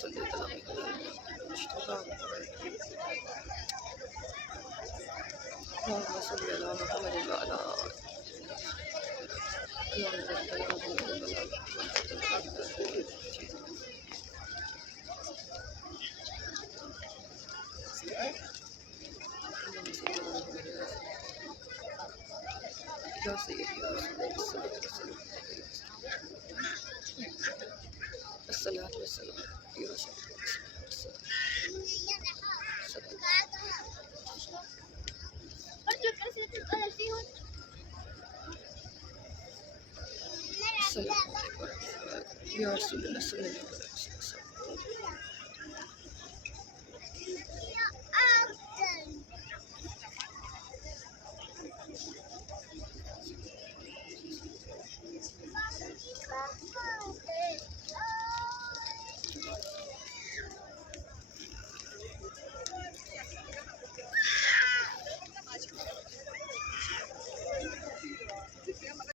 صل على اللهم صل على محمد وعلى اللهم بارك على محمد وعلى يا سيدي يا رسول الله الصلاة والسلام يا رسول السلام عليكم ورحمة الله يا رسول الله صلى الله عليه وسلم.